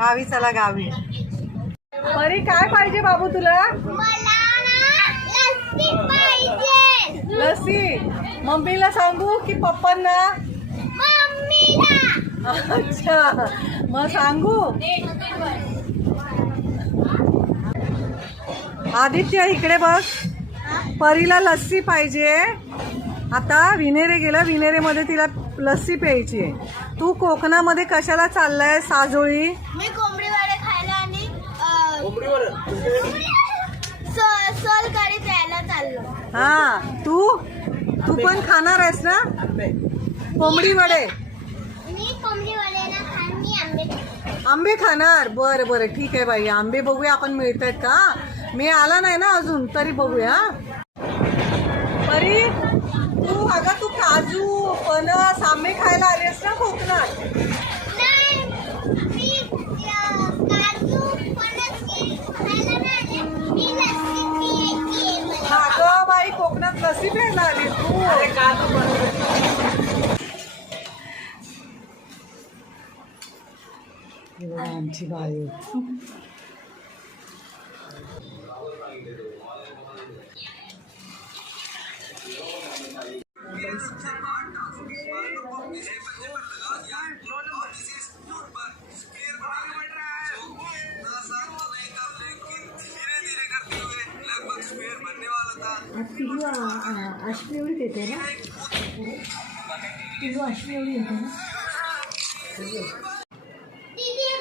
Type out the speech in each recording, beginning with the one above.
गावी चला गावी. परी काय पाहिजे बाबू तुला? लस्सी. मम्मीला सांगू की पप्पांना? अच्छा मग सांगू. आदित्य इकडे बघ. परीला लस्सी पाहिजे. आता विनेरे गेला. विनेरेमध्ये तिला लस्सी प्यायची आहे. तू कोकणामध्ये कशाला चाललाय साजोळी? मी कोंबडी वडे खायला आणि सोलकढी प्यायला चाललो. हा तू पण खाणार आहेस ना कोंबडी वडे? मी कोंबडी वडे ना खाणार. मी आंबे आंबे खाणार. बरं बरं ठीक आहे बाई. आंबे बघूया आपण मिळत आहेत का. मी आला नाही ना अजून तरी बघूया. परी तू काजू फणस आंबे खायला आलेस ना कोकणात? अगं बाई कोकणात लस्सी प्यायला आली तू. आमची बाई अश्मी एवढी येते ना. किलो अश्मी एवढी येते ना.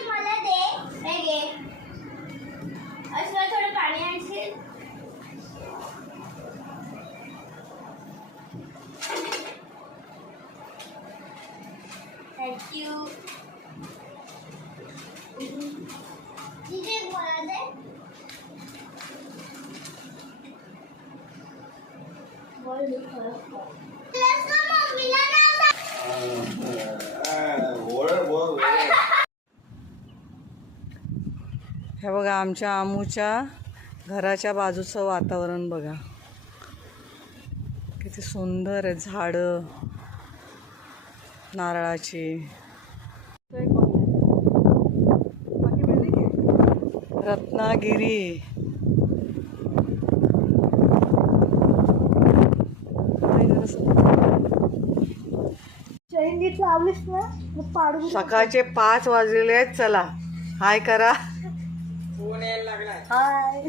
मला दे. हे घे. असं थोडं पाणी आणशील? थँक्यू. तिथे मला दे. हे बघा आमच्या आमूच्या घराच्या बाजूचं वातावरण बघा किती सुंदर आहे. झाडं नारळाची. रत्नागिरी. चैनीत लावलीस ना मग पाडू. सकाळचे 5 वाजलेले आहेत. चला हाय करा. हाय.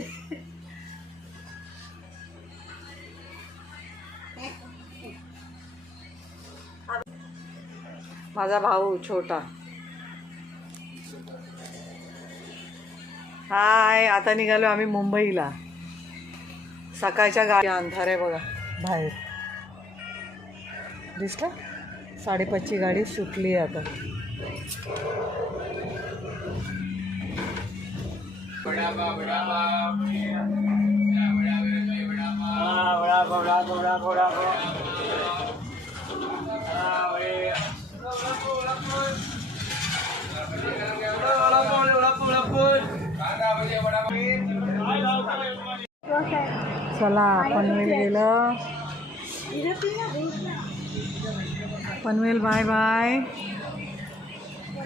माझा भाऊ छोटा. हाय. आता निघालो आम्ही मुंबईला. सकाळच्या गाडी अंधार आहे बघा बाहेर. दिसलं 5:30ची गाडी सुटली आहे आता. चला पनवेल गेलं. Panvel bye bye.